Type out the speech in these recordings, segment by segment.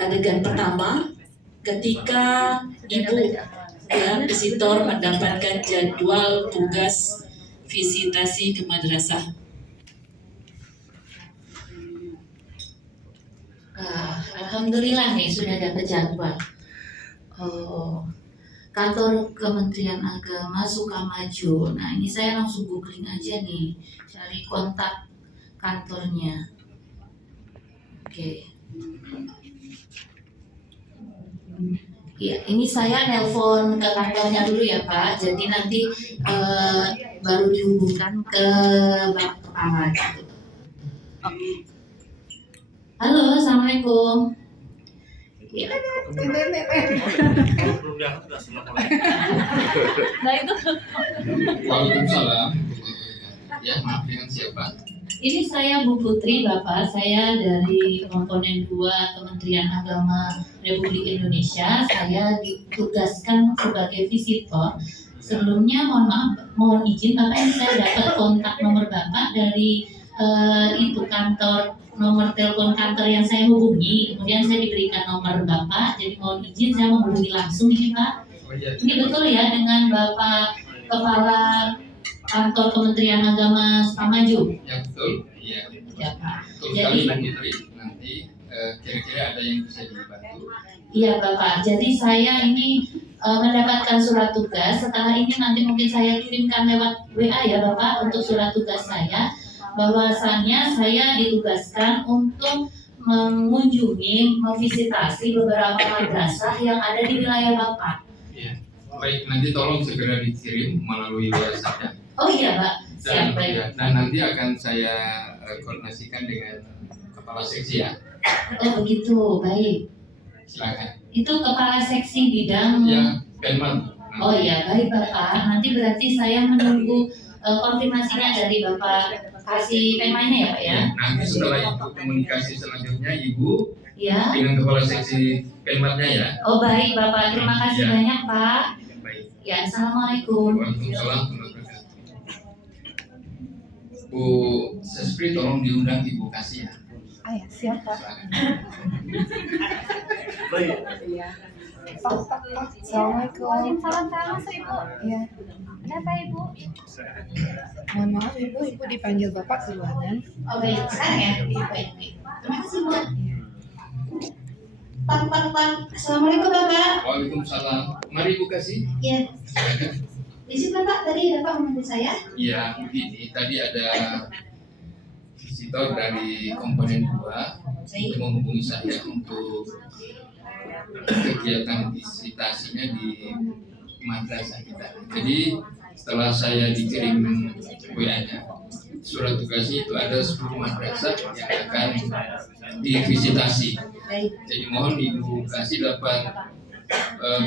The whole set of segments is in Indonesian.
adegan pertama ketika ibu ya visitor mendapatkan jadwal tugas visitasi ke madrasah. Alhamdulillah nih sudah dapat jadwal. Kantor Kementerian Agama Sukamaju. Nah ini saya langsung googling aja nih, cari kontak kantornya. Oke. Ya, ini saya nelpon ke kantornya dulu ya Pak. Jadi nanti baru dihubungkan ke Bapak Kepala gitu. Oke. Halo, assalamualaikum. Ya. Nah itu. Waalaikumsalam. Ya, maaf, dengan siapa? Ini saya Bu Putri, Bapak. Saya dari komponen 2 Kementerian Agama Republik Indonesia. Saya ditugaskan sebagai visitor. Sebelumnya mohon maaf, mohon izin Bapak, ini saya dapat kontak nomor Bapak dari itu kantor, nomor telepon kantor yang saya hubungi. Kemudian saya diberikan nomor Bapak. Jadi mohon izin saya menghubungi langsung ini Pak. Ini betul ya dengan Bapak Kepala Kantor Kementerian Agama Sukamaju? Ya betul, iya. Ya Pak. Betul Jadi sekali Bu Putri. Nanti kira-kira ada yang bisa dibantu. iya Bapak. Jadi saya ini mendapatkan surat tugas. Setelah ini nanti mungkin saya kirimkan lewat WA ya Bapak untuk surat tugas saya. Bahwasannya saya ditugaskan untuk mengunjungi, memvisitasi beberapa madrasah yang ada di wilayah Bapak. Iya. Baik, nanti tolong segera dikirim melalui WA saya. Oh iya Pak, siap baik. Ya, dan nanti akan saya koordinasikan dengan kepala seksi ya. Oh begitu, baik. Silakan. Itu kepala seksi bidang. Ya, Penman. Oh iya, baik Bapak. Nanti berarti saya menunggu konfirmasinya dari Bapak kasih temanya ya Pak ya. Nanti setelah itu komunikasi selanjutnya Ibu Ya. dengan kepala seksi Penmatnya ya. Oh baik Bapak, terima kasih Ya. banyak Pak. Baik. Ya, assalamualaikum. Waalaikumsalam. Bu Sespri tolong diundang Ibu kasih ya. Ya siap Pak. Silakan. Iya. Pak. Assalamualaikum. Waalaikumsalam Ibu. Iya. Kenapa Ibu? Mohon maaf Ibu dipanggil Bapak ke ruangan. Oh baik, sekarang ya. Iya, baik. Terima kasih Bu. Pak. Assalamualaikum Bapak. Waalaikumsalam. Mari Ibu kasih. Ya. Silakan. Izin Bapak, tadi Bapak memanggil saya? Iya, begini. Tadi ada visitor dari komponen 2 Baik. menghubungi saya untuk kegiatan visitasinya di madrasah kita. Jadi setelah saya dikirim WA-nya, surat tugasnya itu ada 10 madrasah yang akan divisitasi. Baik. Jadi mohon Ibu kasih dapat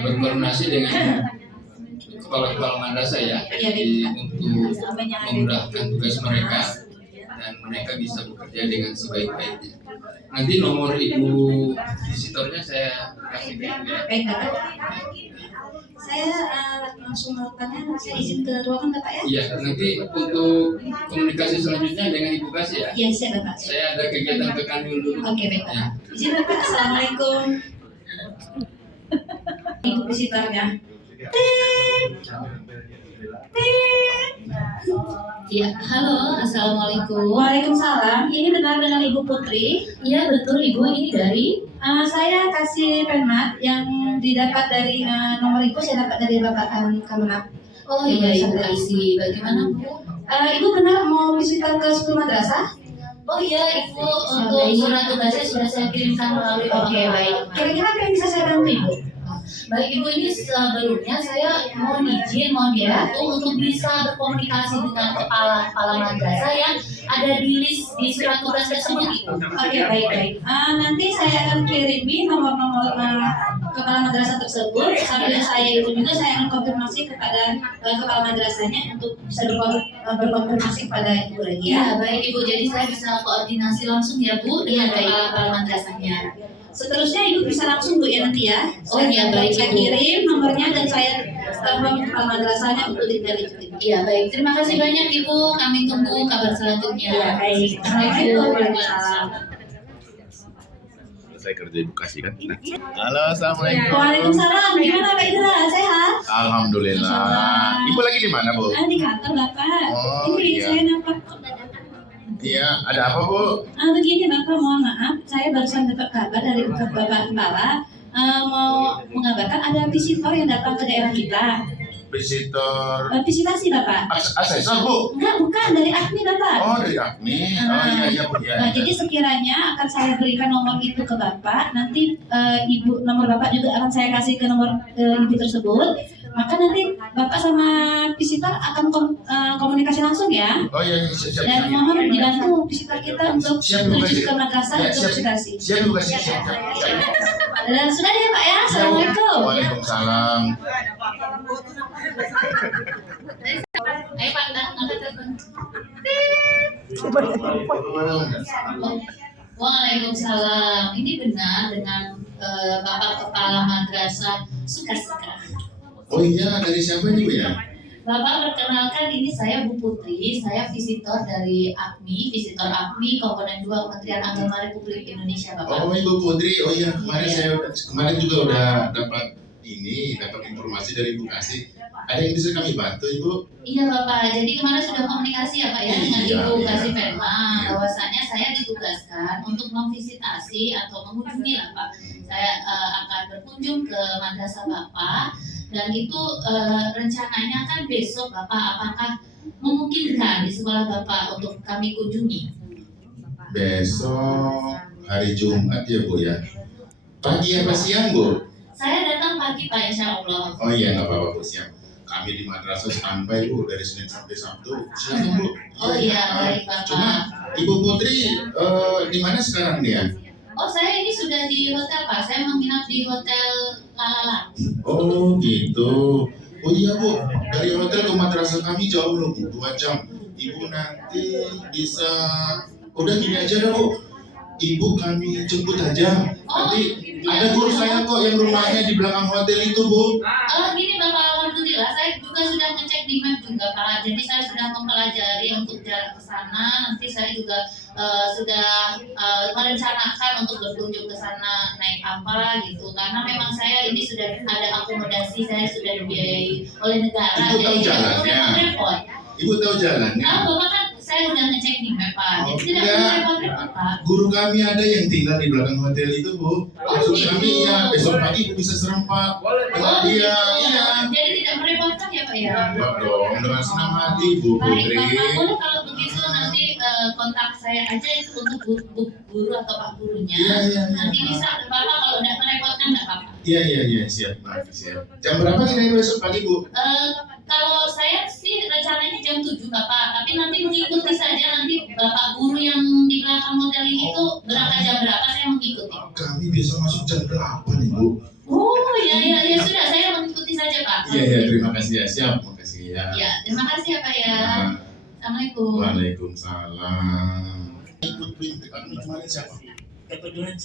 berkoordinasi dengan kepala-kepala madrasah ya, jadi untuk memudahkan tugas mereka dan mereka bisa bekerja dengan sebaik-baiknya. Nanti nomor Ibu visitornya saya kasih ke Ibu ya. Baik Bapak. Saya langsung melakukannya. Saya izin ke ruangan Bapak ya? Iya, nanti untuk komunikasi selanjutnya dengan Ibu kasih ya. Iya siap Bapak. Saya ada kegiatan ke Kanyul dulu. Oke baik Ya. Bapak. Izin Bapak. Assalamualaikum. Ibu visitornya. Ya, halo, assalamualaikum. Waalaikumsalam. Ini benar dengan Ibu Putri. Iya betul Ibu, ini dari. Saya kasih penmat yang didapat dari nomor Ibu, saya dapat dari Bapak Kemenag. Oh iya Ibu kasih. Bagaimana Bu? Ibu benar mau visitor ke 10 madrasah? Oh iya Ibu, untuk surat tugasnya sudah saya kirimkan melalui Bapak. Oke baik. Kira-kira apa yang bisa saya bantu Ibu? Baik Ibu, ini sebelumnya saya mohon izin, mohon dibantu untuk bisa berkomunikasi dengan kepala madrasah yang ada di list di surat tugas tersebut Ibu. Oke baik. Nanti saya akan kirimi nomor-nomor kepala madrasah tersebut. Sambil saya itu juga saya akan konfirmasi kepada kepala madrasahnya untuk bisa berkonfirmasi kepada Ibu lagi ya. Ya baik Ibu, jadi saya bisa koordinasi langsung ya Bu dengan Iya, baik. kepala madrasahnya. Seterusnya Ibu bisa langsung Bu ya nanti ya. Oh iya baik Saya Ibu. kirim nomornya dan saya telepon kepala madrasahnya untuk ditindaklanjuti. Iya baik, terima kasih banyak Ibu. Kami tunggu kabar selanjutnya. Iya baik. Assalamualaikum. Waalaikumsalam. saya kerja di Bekasi kan. Nah. Halo, assalamualaikum. Waalaikumsalam. Gimana Pak Indra? Sehat? Alhamdulillah. Ibu lagi di mana, Bu? Di kantor Bapak. Oh, Ini iya. saya dapat. Iya, ada apa, Bu? Begini Bapak, mohon maaf. Saya barusan dapat kabar dari Bapak Kepala. Mau mengabarkan ada visitor yang datang ke daerah kita. Visitor Visitasi Bapak. asesor, Bu? Enggak, bukan dari AKMI Bapak. Oh, dari AKMI. Oh, iya, Bu. Nah, Iya. jadi sekiranya akan saya berikan nomor itu ke Bapak, nanti Ibu, nomor Bapak juga akan saya kasih ke nomor Ibu tersebut. Maka nanti Bapak sama visitor akan komunikasi langsung ya. Oh, iya, siap. Dan mohon dibantu visitor kita untuk Siap, Bu, menuju kasih. ke madrasah Ya, untuk siap. visitasi. Siap, Bu, kasih. Siap. Dan sudah ya Pak ya, Assalamualaikum. Waalaikumsalam. Ayo Pak, angkat telepon. Waalaikumsalam. Ini benar dengan Bapak Kepala Madrasah Suka-Suka. Oh iya, dari siapa nih, Bu ya? Bapak, perkenalkan ini saya Bu Putri, saya visitor dari AKMI, visitor AKMI Komponen 2 Kementerian Agama Republik Indonesia, Bapak. Oh, Ibu Putri. Oh iya, kemarin Iya. kemarin juga udah dapat informasi dari Bu Kasih. Ada yang bisa kami bantu, Ibu? Iya Bapak, jadi kemarin sudah komunikasi ya Pak ya dengan Iya, Ibu iya. Kasih Firma, Iya. bahwasanya saya ditugaskan untuk memvisitasi atau mengunjungi lah Pak. Saya akan berkunjung ke madrasah Bapak dan itu rencananya kan besok Bapak, apakah memungkinkan di sekolah Bapak untuk kami kunjungi? Besok hari Jumat ya, Bu ya. Pagi apa siang, Bu? Saya datang pagi Pak, insya Allah. Oh iya, nggak apa-apa, Bu, siap. Kami di madrasah standby, Bu, dari Senin sampai Sabtu. Silakan, Bu. Oh iya, baik Cuma Bapak. Ibu Putri di mana sekarang dia? Oh saya ini sudah di hotel Pak, saya menginap di hotel Lalala. Oh gitu. Oh iya, Bu, dari hotel ke madrasah kami jauh loh, Bu, 2 jam. Ibu nanti bisa, udah gini aja dah, Bu. Ibu kami jemput aja. Nanti ada guru saya kok yang rumahnya di belakang hotel itu, Bu. Gini Bapak, alhamdulillah saya juga sudah ngecek di map juga Pak. Jadi saya sudah mempelajari untuk jarak ke sana. Nanti saya juga sudah merencanakan untuk berkunjung ke sana naik apa gitu. Karena memang saya ini sudah ada akomodasi, saya sudah dibiayai oleh negara. Ibu tahu Jadi jalannya? repot. Ibu tahu jalannya? Nah, Bapak kan saya sudah ngecek di map Pak. Oh, Jadi tidak enggak. perlu repot-repot Pak. Guru kami ada yang tinggal di belakang hotel itu, Bu. Maksud gitu. kami ya besok pagi Ibu bisa serempak dengan dia. Iya. Jadi tidak merepotkan ya Pak ya. Enggak dong, dengan senang hati, Bu Baik Putri. Bapak, boleh kalau begitu nanti kontak saya aja itu untuk guru atau Pak gurunya. Iya, iya, iya. Nanti bisa Bapak kalau tidak merepotkan nggak apa-apa. Iya, siap, maaf, siap. Jam berapa kira-kira besok pagi, Bu? Kalau saya sih rencananya jam 7 Bapak, tapi nanti mengikuti saja nanti Bapak guru yang di belakang hotel ini tuh berangkat jam berapa saya mengikuti. Kami bisa masuk jam 8 nih, Bu. Oh ya sudah saya mengikuti saja Pak. Iya, terima kasih ya, siap, makasih ya. Ya, terima kasih ya Pak ya. Nah, Assalamualaikum. Waalaikumsalam. Ikut perintah kami kemarin siapa? Kebetulan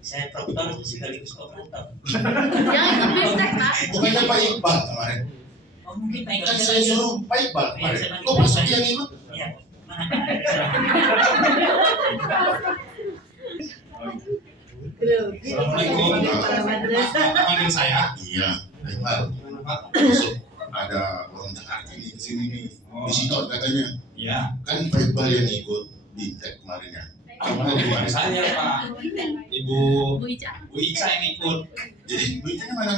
saya proktor sekaligus operator. Jangan ikut bimtek Pak. Bukannya Pak Iqbal kemarin? Oh mungkin Pak Kan Iqbal saya suruh Pak Iqbal kemarin. Kok Pak Suki yang ikut? Iya. Mana? Assalamualaikum. Panggil saya. Iya, Pak Iqbal. Masuk. Ada orang Jakarta ini di sini nih. Visitor katanya. Ya, Kan Pak Iqbal yang ikut bimtek kemarin ya. bukan saya Pak. Ibu Ica yang ikut. Jadi beritanya mana?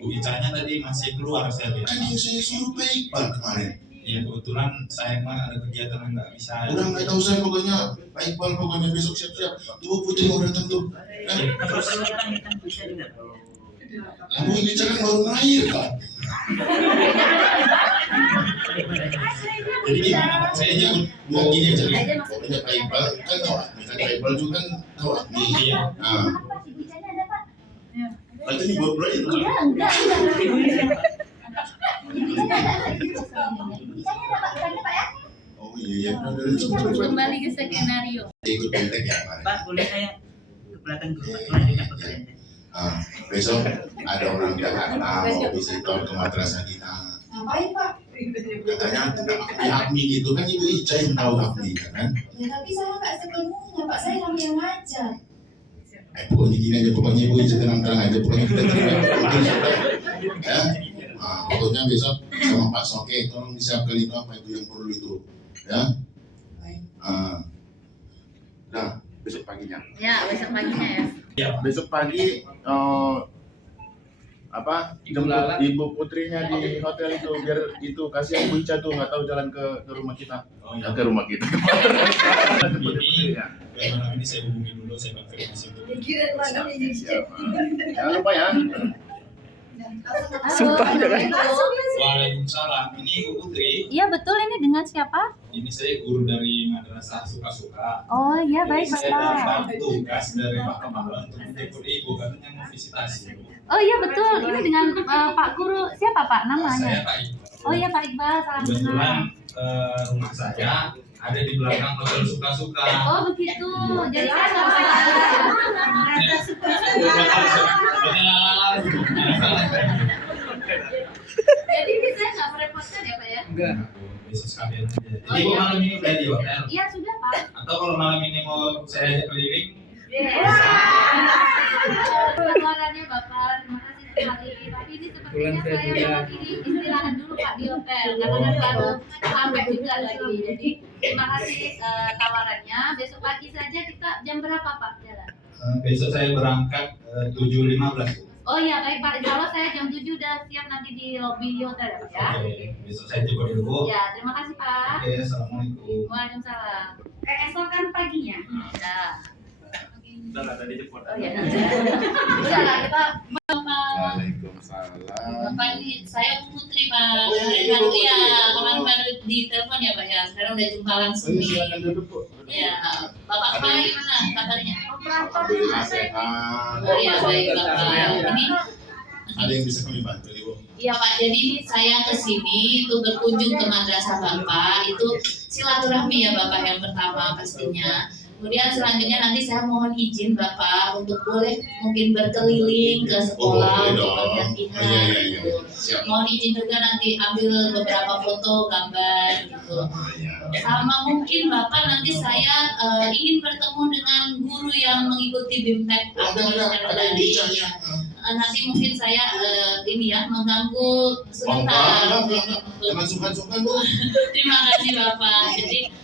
Bu Icanya tadi masih keluar saya lihat. Kan yang saya suruh Pak Iqbal kemarin. Ya kebetulan saya kemarin ada kegiatan yang nggak bisa. Udah nggak usah pokoknya Pak Iqbal pokoknya besok siap-siap. Tuh Putri mau datang tuh. Terus kan bisa dengar. Bu ini kan baru lahir kan. Jadi gimana Pak? Saya nyebut Bukan gini aja. Pokoknya Pak Iqbal kan tahu. Kan Pak Iqbal juga kan tahu nih. Iya. Nah, katanya baru lahir kan. Oh iya, udah. Kembali ke skenario. Ikut bimtek ya kemarin. Pak, boleh saya ke belakang dulu Pak, melanjutkan pekerjaan. Besok ada orang Jakarta mau visitor ke madrasah kita. Ngapain Pak? Katanya tentang Akmi gitu kan Ibu Ica yang tahu Akmi kan? Ya tapi saya nggak sepenuhnya Pak, saya yang ngajar. Pokoknya gini aja, pokoknya Ibu Ica tenang-tenang aja, pokoknya kita terima Putri sudah, ya. Nah, pokoknya besok sama Pak Soke tolong disiapkan itu apa itu yang perlu itu, ya. Nah, besok paginya. Ya, besok paginya ya. Besok pagi jemput Ibu Putrinya di hotel itu, biar itu kasihan Ibu Ica tuh nggak tahu jalan ke rumah kita. Ya, ke rumah kita. Ini malam ini saya hubungi dulu, saya konfirmasi dulu. Jangan lupa ya. Sumpah jangan. Waalaikumsalam. Ini Ibu Putri. Iya betul, ini dengan siapa? Ini saya guru dari Madrasah Suka-Suka. Oh iya baik Saya Bapak. dapat tugas dari Pak Kepala untuk menjemput Ibu katanya mau visitasi. Oh iya betul, ini dengan Pak Guru siapa Pak namanya? Saya Pak Iqbal. Oh iya Pak Iqbal, salam Kebetulan kenal. rumah saya ada di belakang hotel Suka-Suka. Oh begitu, jadi saya nggak Jadi bisa nggak merepotkan ya Pak ya? Enggak. Bisa sekalian aja. Jadi Ibu malam ini udah di hotel. Iya sudah Pak. Atau kalau malam ini mau saya ajak keliling, Tawarannya Bapak, terima kasih sekali. Tapi ini sepertinya saya memang ini istirahat dulu Pak di hotel, karena kan baru sampai juga lagi. Jadi terima kasih tawarannya. Besok pagi saja kita jam berapa Pak jalan? besok saya berangkat 7.15. Oh iya baik Pak, insya Allah saya jam 7 udah siap nanti di lobi hotel ya Pak ya. Oke, besok saya jemput Ibu. Ya terima kasih Pak. Oke, assalamualaikum. Waalaikumsalam. Keesokan paginya. Ya. Udah lah, tadi jemput. Oh iya. Udah lah kita. Waalaikumsalam. Bapak ini saya Putri Pak. Oh, iya, Kemarin Ibu baru Putri. ya, kemarin baru di telepon ya Pak ya. Sekarang udah jumpa langsung nih. Silakan duduk Bu. Ya, Bapak kemarin gimana kabarnya? Alhamdulillah sehat. Oh iya baik Bapak. Ini Ada yang bisa kami bantu Ibu? iya Pak. Jadi ini saya ke sini untuk berkunjung ke madrasah Bapak. Itu silaturahmi ya Bapak yang pertama pastinya. Kemudian selanjutnya nanti saya mohon izin Bapak untuk boleh mungkin berkeliling ke sekolah boleh untuk dong. melihat-lihat Iya. gitu. Siap. Mohon izin juga nanti ambil beberapa foto gambar gitu. Iya. Sama mungkin Bapak nanti saya ingin bertemu dengan guru yang mengikuti BIMTEK Ada yang tadi. bicaranya. Nanti mungkin saya ini ya mengganggu sebentar. Jangan sungkan-sungkan Bu. Terima kasih Bapak. Jadi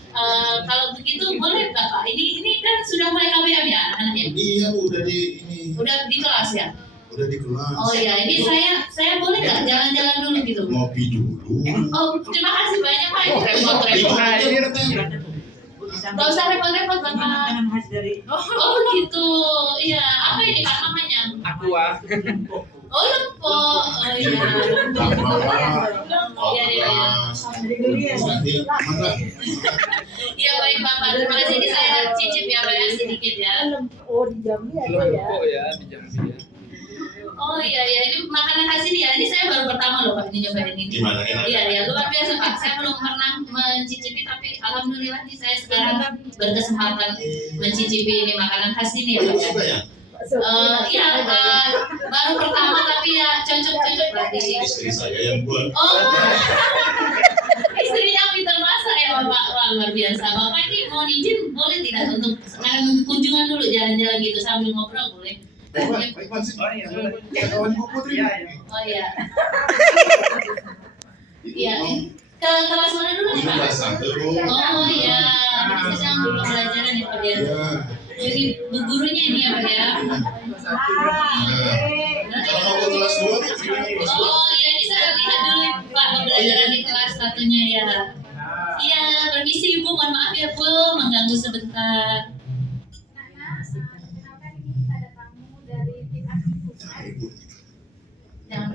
kalau begitu boleh Bapak. Ini kan sudah mulai KBM ya anak-anaknya. Iya Bu, udah di ini. Udah di kelas ya. Udah di kelas. Oh iya, ini saya boleh nggak jalan-jalan dulu gitu? Ngopi dulu. Oh terima kasih banyak Pak. Ikut Repot-repot. aja. Gak usah repot-repot Bapak. Makanan khas dari Oh begitu. Iya. Apa ini Pak namanya? Aqua. Oh lempo. Oh iya. Iya iya. Nanti mangga. Iya baik Bapak. Terima kasih. Ini saya cicip ya Pak ya sedikit ya. Kelompok ya di Jambi ya. Oh iya iya. Ini makanan khas ini ya. Ini saya baru pertama loh Pak ini nyobain ini. Gimana enak? Iya iya luar biasa Pak. Saya belum pernah mencicipi tapi alhamdulillah nih saya sekarang berkesempatan mencicipi ini makanan khas ini ya Pak. Ibu suka ya? Iya baru pertama tapi ya cocok-cocok berarti. Istri saya yang buat. Oh, istrinya pintar masak ya Bapak. Wah, luar biasa. Bapak ini mau izin boleh tidak untuk sekarang kunjungan dulu jalan-jalan gitu sambil ngobrol boleh? Baik sih. Kawan Ibu Putri. Oh iya. Iya. Ke kelas mana dulu Ini Pak? kelas 1 Bu. Oh iya. Ini sedang pembelajaran ya Pak ya. Iya. Jadi bu gurunya ini ya Pak ya. Kalau mau ke kelas 2 Bu, kelas 2. Oh iya ini saya lihat dulu Pak pembelajaran di kelas satunya ya. Iya, permisi Ibu, mohon maaf ya Bu, mengganggu sebentar. Jangan.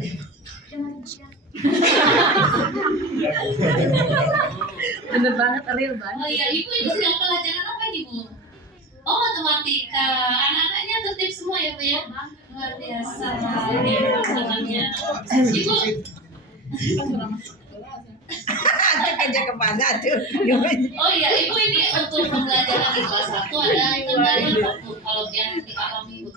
Bener banget, real banget. Oh iya, Ibu ini sedang pelajaran apa nih Bu? Oh matematika. Anak-anaknya tertib semua ya Bu ya? Luar biasa. Ini teman-temannya. Ibu. Aja kemana tuh? Oh iya, Ibu ini untuk pembelajaran di kelas 1 ada kendala apa Bu? Kalau yang dialami Ibu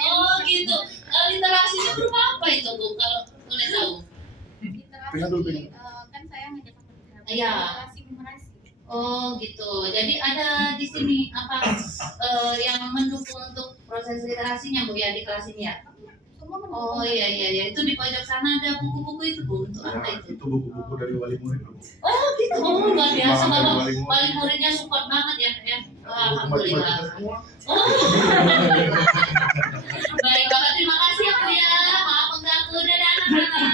Oh gitu. Literasinya berupa apa itu Bu? Kalau boleh tahu? Pengen dulu, pengen. Kan saya Iya. Oh gitu. Jadi ada di sini apa yang mendukung untuk proses literasinya Bu ya di kelas ini ya? Oh iya, itu di pojok sana ada buku-buku itu Bu untuk apa itu? Itu buku-buku dari wali murid. Oh gitu. Oh luar biasa Bapak. Wali muridnya support banget ya Pak ya. Alhamdulillah. Oh. Baik Bapak, terima kasih ya Bu ya. Maaf mengganggu dan anak-anak.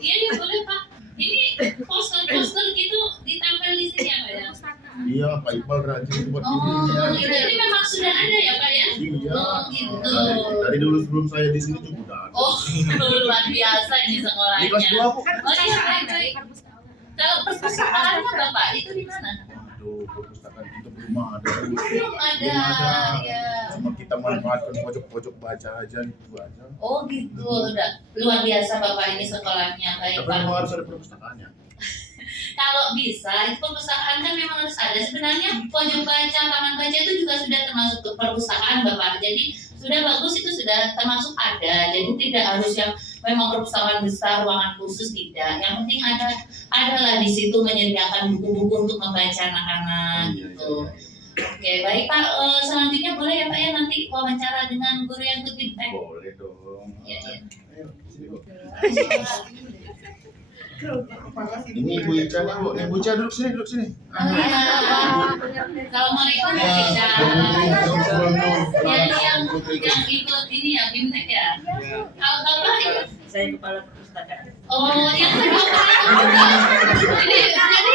Iya boleh Pak. Ini poster gitu ditempel di sini ya Pak ya? Iya, Pak Iqbal rajin buat Oh, ini. ini memang sudah ada ya Pak ya? Iya. Oh gitu. Dari dulu sebelum saya di sini juga udah ada. Oh, luar biasa ini sekolahnya. Di kelas 2 Bu. Oh iya, baik. Kalau perpustakaannya Bapak, itu di mana? Aduh, perpustakaan itu belum ada. Belum ada, ya. Cuma kita manfaatkan pojok-pojok baca aja itu aja. Oh gitu, udah luar biasa Bapak ini sekolahnya, baik Tapi Pak. memang harus ada perpustakaannya. Kalau bisa, itu perpustakaan kan memang harus ada. Sebenarnya pojok baca, taman baca itu juga sudah termasuk perpustakaan Bapak. Jadi sudah bagus, itu sudah termasuk ada. Jadi tidak harus yang memang perpustakaan besar, ruangan khusus, tidak. Yang penting adalah di situ menyediakan buku-buku untuk membaca anak-anak gitu. Oke, baik Pak. Selanjutnya boleh ya Pak ya nanti wawancara dengan guru yang ikut BIMTEK? Boleh dong. Ya. Ayo, sini Bu. Ini Ibu Ica nih Bu. Ibu Ica duduk sini. Oh iya. Assalamualaikum Bu Ica. Ya yang ikut ini ya BIMTEK ya. Kalau Bapak ikut? Saya kepala perpustakaan. Oh, yang kedua ini jadi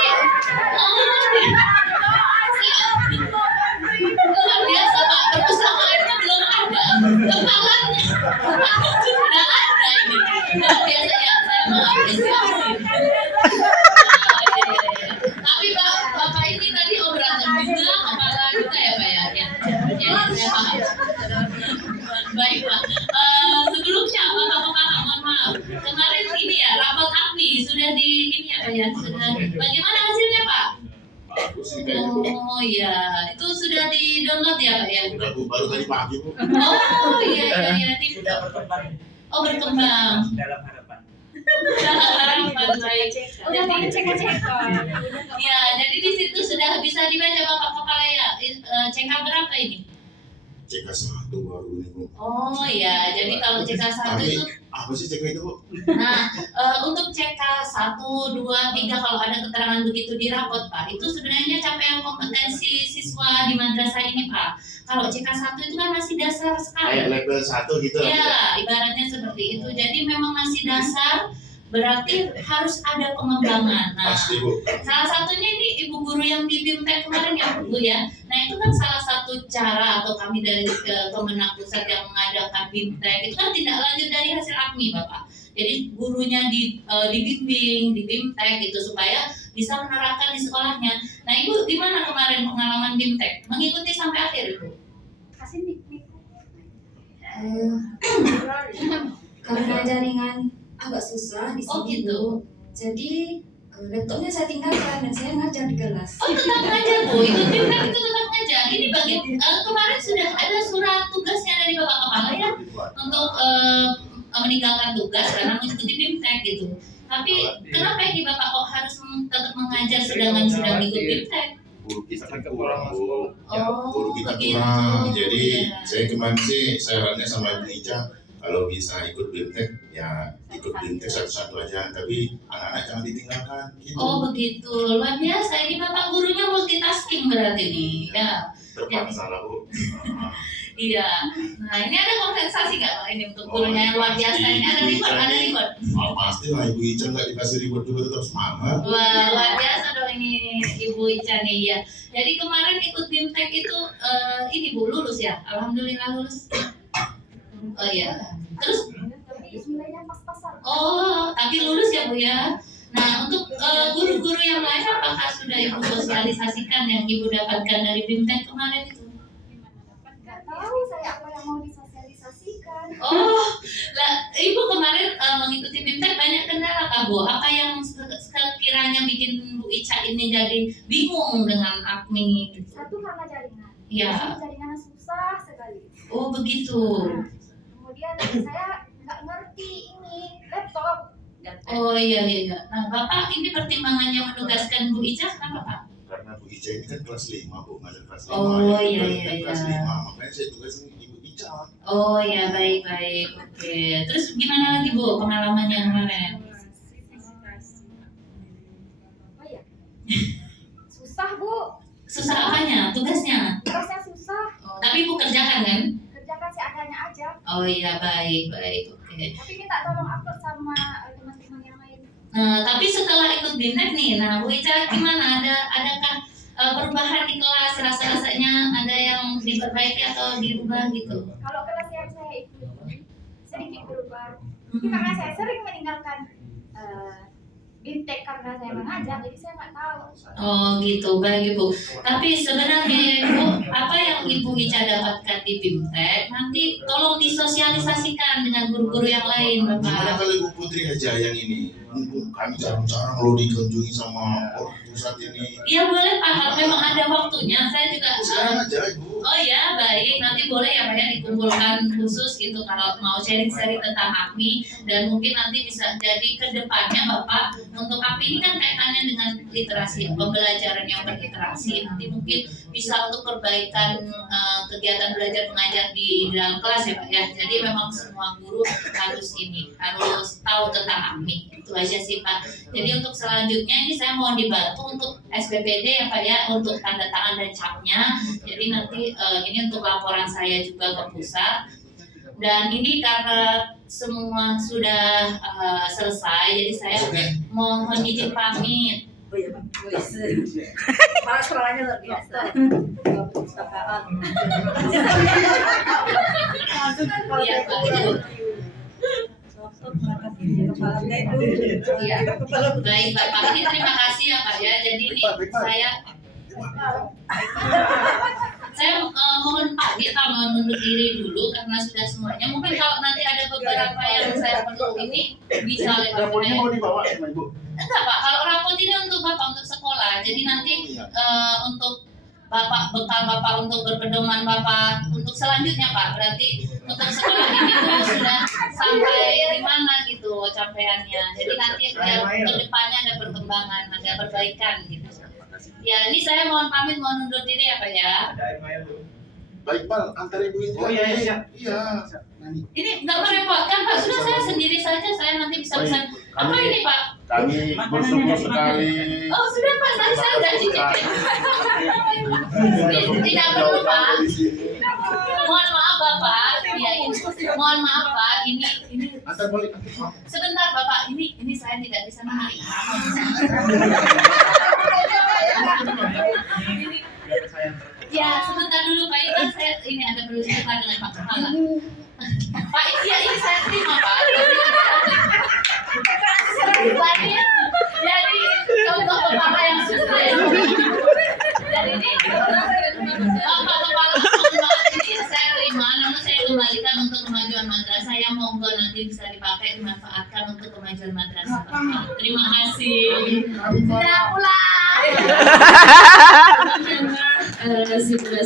luar biasa Pak, perpustakaannya belum ada, kepalanya sudah ada ini. Luar biasa ya, saya mengapresiasi. Tapi Bapak ini tadi berantem juga, kepala juga ya Pak ya? Ya, saya paham. Baik Pak. Sebelumnya Bapak mohon maaf. Kemarin ini ya rapat APMI sudah di ini ya Pak ya? Sudah. Bagaimana hasilnya Pak? Bagus sih kayaknya. Oh iya, itu sudah di download ya Pak ya? Udah Bu, baru tadi pagi Bu. Oh iya. Sudah berkembang Oh berkembang. dalam harapan. Harapan baik. Udah mau cek-cek. Ya, jadi di situ sudah bisa dibaca Bapak Kepala ya. CK berapa ini? CK1 baru ini Bu. Oh iya, jadi kalau CK1 Tapi itu apa sih CK itu Bu? nah, untuk CK 1, 2, 3 kalau ada keterangan begitu di rapot Pak, itu sebenarnya capaian kompetensi siswa di madrasah ini Pak. Kalau CK 1 itu kan masih dasar sekali. Kayak level 1 gitu lah. Ya, ibaratnya seperti itu. Jadi memang masih dasar, berarti harus ada pengembangan. Nah, Pasti Bu. salah satunya ini ibu guru yang di BIMTEK kemarin ya Bu ya. Nah itu kan salah satu cara atau kami dari Kemenak Pusat yang mengadakan BIMTEK itu kan tidak lanjut dari hasil APMI Bapak. Jadi gurunya dibimbing, di BIMTEK gitu supaya bisa menerapkan di sekolahnya. Nah Ibu gimana kemarin pengalaman BIMTEK? Mengikuti sampai akhir Ibu? Kasih mic. Karena jaringan agak susah di sini. Oh gitu. Jadi laptopnya saya tinggalkan dan saya ngajar di kelas. Oh tetap ngajar Bu, ikut BIMTEK itu tetap ngajar. Ini kemarin sudah ada surat tugasnya dari Bapak Kepala ya untuk meninggalkan tugas karena mengikuti BIMTEK gitu. Tapi kenapa ini Bapak kok harus tetap mengajar sedangkan sudah ikut BIMTEK? Guru kita kan kurang Bu. Oh, Guru kita begitu. kurang. Jadi Ya. saya kemarin sih sarannya sama Ibu Ica kalau bisa ikut BIMTEK ya ikut BIMTEK satu-satu aja. Tapi anak-anak jangan ditinggalkan. Gitu. Oh begitu, luar biasa. Ini Bapak gurunya multitasking berarti nih. Ya, Terpaksa lah Bu. iya. Nah ini ada kompensasi nggak Pak ini untuk gurunya yang luar biasa? Ini ada reward. Oh, pasti lah Ibu Ica nggak dikasih reward juga tetap semangat. Wah, luar biasa dong ini Ibu Ica nih ya. Jadi kemarin ikut BIMTEK itu ini Bu lulus ya? Alhamdulillah lulus. Oh iya. Terus Nilainya pas-pasan. oh tapi lulus ya Bu ya. Nah untuk guru-guru yang lain apakah sudah Ibu sosialisasikan yang Ibu dapatkan dari BIMTEK kemarin itu? Nggak tahu saya apa yang mau disosialisasikan. Oh, lah Ibu kemarin mengikuti BIMTEK banyak kendala kah Bu? Apa yang sekiranya bikin Bu Ica ini jadi bingung dengan APMI gitu? Satu karena jaringan. Iya. Jaringannya susah sekali. Oh begitu. Kemudian saya nggak ngerti ini laptop. tingkat. Oh iya. Nah Bapak ini pertimbangannya menugaskan Bu Ica kenapa Pak? Karena Bu Ica ini kan kelas 5, Bu, ngajar kelas 5. Oh iya. Kelas 5, makanya saya tugasin Ibu Ica. Oh ya baik. Oke. Terus gimana lagi Bu pengalamannya kemarin? Oh iya. Susah Bu. Susah apanya? Tugasnya? Tugasnya susah. Oh, tapi Ibu kerjakan kan? Kerjakan seadanya aja. Oh iya baik. Oke. Tapi minta tolong upload sama teman-teman yang lain. Nah tapi setelah ikut BIMTEK nih, nah Bu Ica gimana? Adakah perubahan di kelas rasa-rasanya ada yang diperbaiki atau dirubah gitu? Kalau kelas yang saya ikuti sedikit berubah. Tapi karena saya sering meninggalkan BIMTEK karena saya mengajar, jadi saya nggak tahu. Oh gitu, baik Ibu. Tapi sebenarnya Ibu, apa yang Ibu Ica dapatkan di BIMTEK nanti tolong disosialisasikan dengan guru-guru yang lain, Gimana Bapak. kalau Ibu Putri aja yang ini? Mumpung kami jarang-jarang loh dikunjungi sama pusat ini. Iya boleh Pak, kalau memang ada waktunya. Saya juga. Sekarang aja Ibu. Oh ya, baik. Nanti boleh ya Pak ya dikumpulkan khusus gitu kalau mau sharing-sharing tentang APMI dan mungkin nanti bisa jadi ke depannya Bapak untuk APMI ini kan kaitannya dengan literasi, pembelajaran yang berliterasi. Nanti mungkin bisa untuk perbaikan kegiatan belajar mengajar di dalam kelas ya Pak ya. Jadi memang semua guru harus tahu tentang APMI. Itu aja sih Pak. Jadi untuk selanjutnya ini saya mohon dibantu untuk SPPD ya Pak ya, untuk tanda tangan dan capnya. Jadi nanti ini untuk laporan saya juga ke pusat. Dan ini karena semua sudah selesai, jadi saya mohon izin pamit. Oh iya, Pak. Para suaranya luar biasa. Perpustakaan. Iya Pak. Iya. Baik Pak, ini terima kasih ya Pak ya. Jadi ini saya mohon pamit, mohon undur diri dulu karena sudah semuanya. Mungkin kalau nanti ada beberapa yang saya perlu ini bisa lewat Raportnya mau dibawa sama Ibu? enggak Pak, kalau rapot ini untuk Bapak untuk sekolah. Jadi nanti untuk Bapak bekal Bapak untuk berpedoman Bapak untuk selanjutnya Pak. Berarti untuk sekolah ini tuh sudah sampai di mana gitu capaiannya. Jadi nanti ke depannya ada perkembangan, ada perbaikan gitu. Ya, ini saya mohon pamit, mohon undur diri ya Pak ya. Baik Pak, antar Ibu itu. Oh iya. Iya. Ini nggak merepotkan Pak, sudah saya sendiri saja, saya nanti bisa pesan. Apa ini Pak? Kami bersyukur sekali. Oh sudah Pak, saya udah cicip. Tidak perlu Pak. Mohon maaf Bapak, ya ini. Mohon maaf Pak, ini. Antar balik. Sebentar Bapak, ini saya tidak bisa menarik. Ya sebentar dulu Pak, ini saya ini ada perlu sebentar dengan Pak Kepala. Pak, ini saya terima Pak. Jadi contoh kepala yang susah ya. Jadi ini Bapak Kepala ini saya terima, namun saya kembalikan untuk kemajuan madrasah yang monggo nanti bisa dipakai dimanfaatkan untuk kemajuan madrasah. Terima kasih. Sudah pulang. Sudah